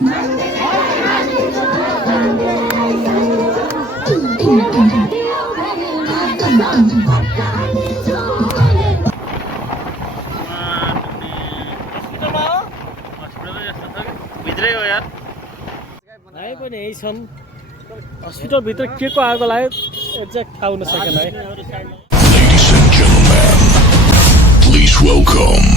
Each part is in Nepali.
भित्रै हो यार भाइ पनि यही छन् हस्पिटलभित्र के को आगो लाग्यो एक्ज्याक्ट थाहा हुन सकेन है Ladies and gentlemen, please welcome.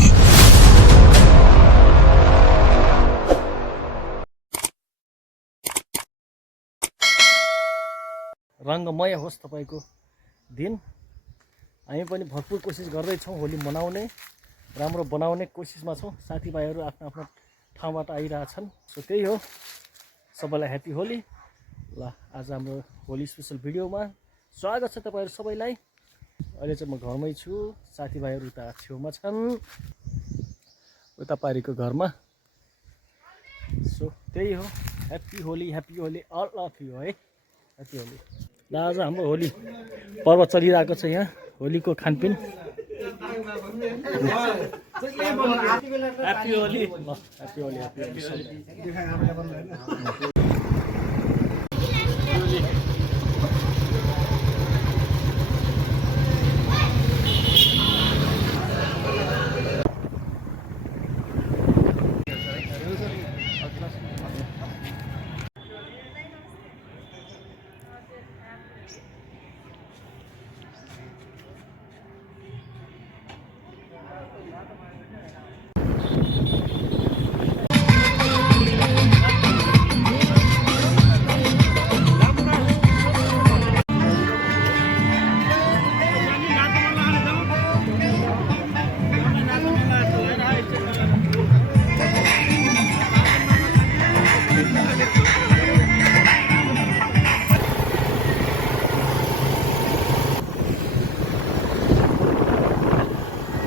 रङ्गमय होस् तपाईँको दिन। हामी पनि भरपुर कोसिस गर्दैछौँ होली मनाउने, राम्रो बनाउने कोसिसमा छौँ। साथीभाइहरू आफ्नो आफ्नो ठाउँबाट आइरहेछन्। सो त्यही हो, सबैलाई ह्याप्पी होली। ल आज हाम्रो होली स्पेसल भिडियोमा स्वागत छ तपाईँहरू सबैलाई। अहिले चाहिँ म घरमै छु, साथीभाइहरू उता छेउमा छन्, उता पारीको घरमा। सो त्यही हो, happy Holi all of you है, ह्याप्पी होली। ल आज हाम्रो होली पर्व चलिरहेको छ यहाँ, होलीको खानपिन। Happy Holi, happy Holi, happy Holi.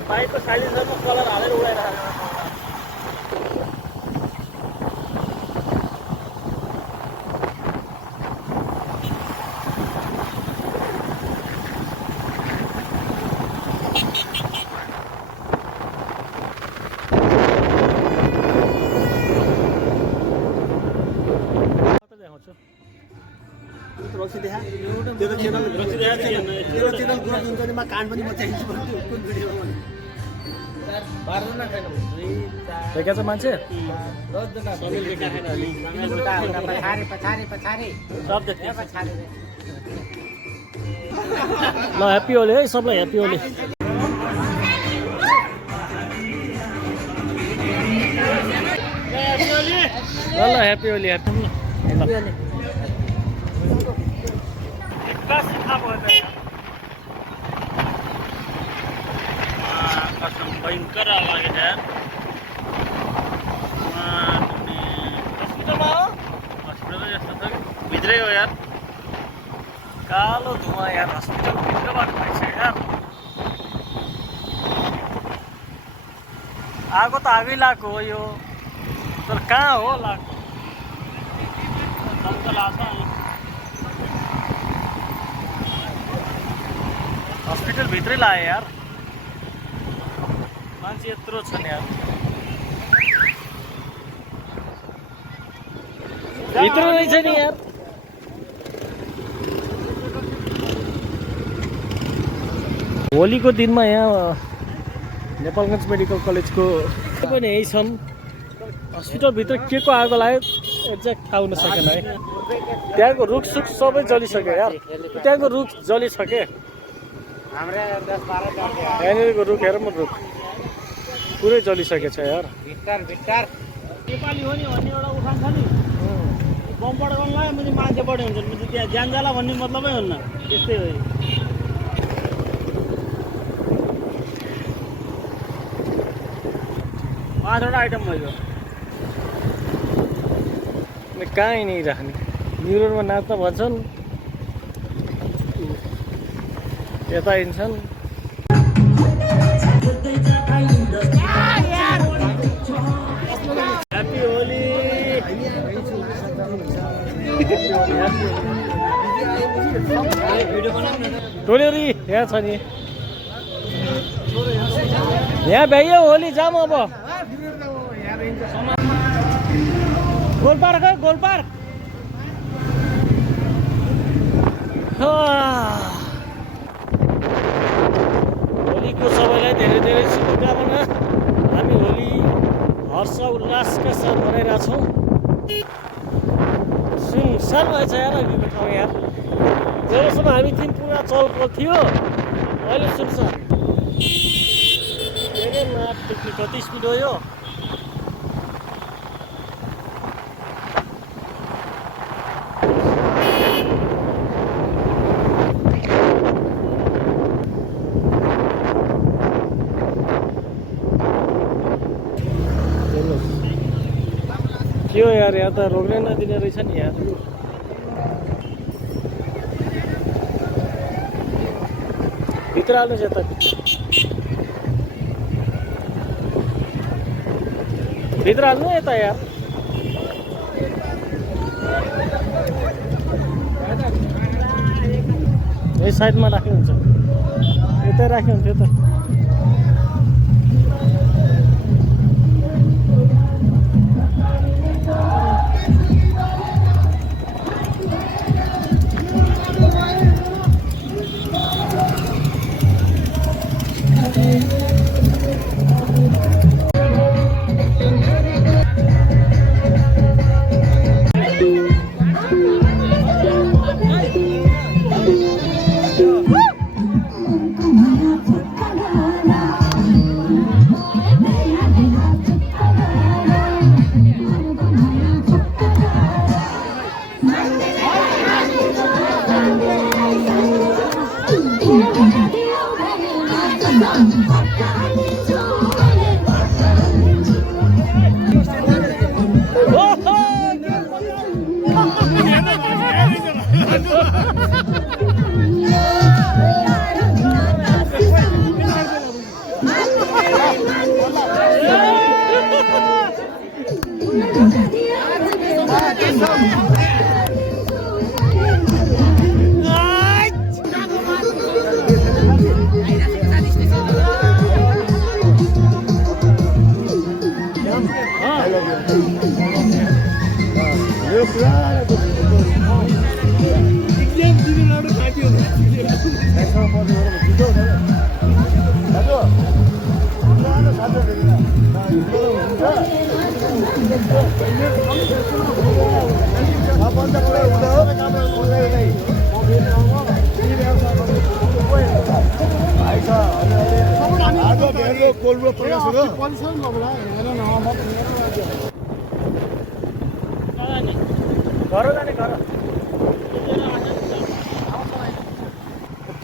बाइकको साइलेन्सरमा कलर हालेर उडाइरहेको देखेछ मान्छे ल ह्याप्पी होली है सबलाई, ह्याप्पी होली। ल ह्याप्पी होली, ह्याप्पी होली। कसम भयङ्कर लाग्यो यार। हस्पिटलमा हो, हस्पिटलमा यस्तो छ कि भित्रै हो यार, कालो धुवा यार, हस्पिटल भित्रबाट भइसक्यो यार। आगो त आगै लगाएको हो यो, तर कहाँ हो लगाएको? हस्पिटल भित्रै लाग्यो यार, मान्छे यत्रो छ नि यार, भित्र रहेछ नि यार। होलीको दिनमा यहाँ नेपालगञ्ज मेडिकल कलेजको पनि यही छन् हस्पिटलभित्र के को आगो लाग्यो एक्ज्याक्ट थाहा हुन सकेन है। त्यहाँको रुखसुख सबै जलिसक्यो यार, त्यहाँको रुख जलिसक्यो। यहाँनिरको रुख हेर, म रुख पुरै जलिसकेको छ यार। नेपाली हो नि भन्ने एउटा उखान छ नि, बमबाट गर्नु लाग्यो मैले मान्छे बढी हुन्छ, त्यहाँ ज्यान जाला भन्ने मतलबै हुन्न, त्यस्तै हो। 5वटा आइटम भयो, कहाँ यहीँ राख्ने, न्युरोमा नाच्न भन्छन्, यता हिँड्छन्। ह्याप्पी होली। टोलेरी यहाँ छ नि, यहाँ भ्याइयो होली जाम अब। गोलपार्क है गोलपार्क होलीको सबैलाई धेरै धेरै शुभकामना हामी होली हर्ष उल्लासका साथ मनाइरहेछौँ सुनसान भएछ यार अघिको ठाउँ यार जबसम्म हामी थियौँ पुरा चलपल थियो अहिले सुनसान धेरै नाट टेक्ने कति स्पिड हो यो के हो यार यहाँ त रोक्नै नदिने रहेछ नि यार भित्र हाल्नुहोस् यता भित्र हाल्नु यता यार यही साइडमा राख्नु हुन्छ यतै राख्नु हुन्थ्यो त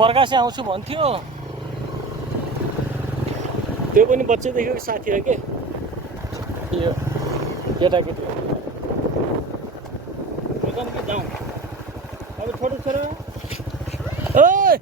प्रकाश आउँछु भन्थ्यो त्यो पनि बच्चैदेखिको साथी हो के यो केटाकेटी जाउँ अब छोटो छोरा ओइ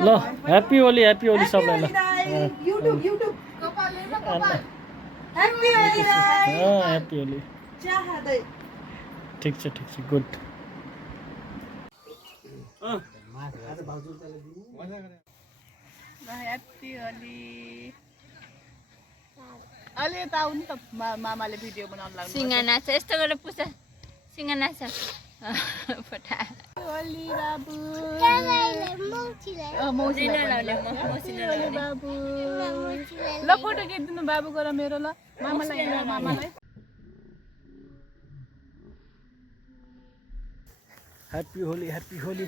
ल ह्याप्पी होली सबैलाई ह्याप्पी होली ठिक छ गुड ह्याप्पी होली अलि यता आउनु त मामाले भिडियो बनाउनु लाग्नु सिंगाना छ यस्तो गरेर पुछ सिंगाना छ फटा होली बाबु मौसी नलाउने मौसी नलाउने बाबु ल फोटो खिचिदिनु बाबुको र मेरो ल मामालाई happy Holi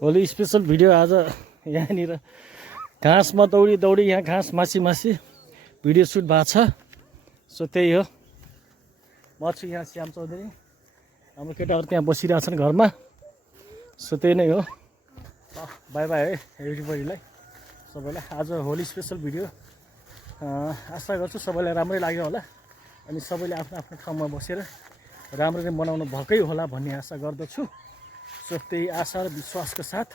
Holi special video आज यहाँनिर घाँसमा दौडी यहाँ घाँस मासी भिडियो सुट भएको छ सो त्यही हो म छु यहाँ श्याम चौधरी हाम्रो केटाहरू त्यहाँ बसिरहेछन् घरमा सो त्यही नै हो बाई बाई है एभ्रीबडीलाई सबैलाई आज होली स्पेसल भिडियो आशा गर्छु सबैलाई राम्रै लाग्यो होला अनि सबैले आफ्नो आफ्नो ठाउँमा बसेर राम्ररी मनाउनु भएकै होला भन्ने आशा गर्दछु सो त्यही आशा र विश्वासको साथ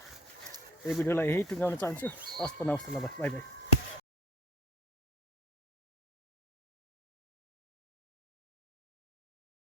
यो भिडियोलाई यही टुङ्गाउन चाहन्छु हस्त नमस्ते ल बाई बाई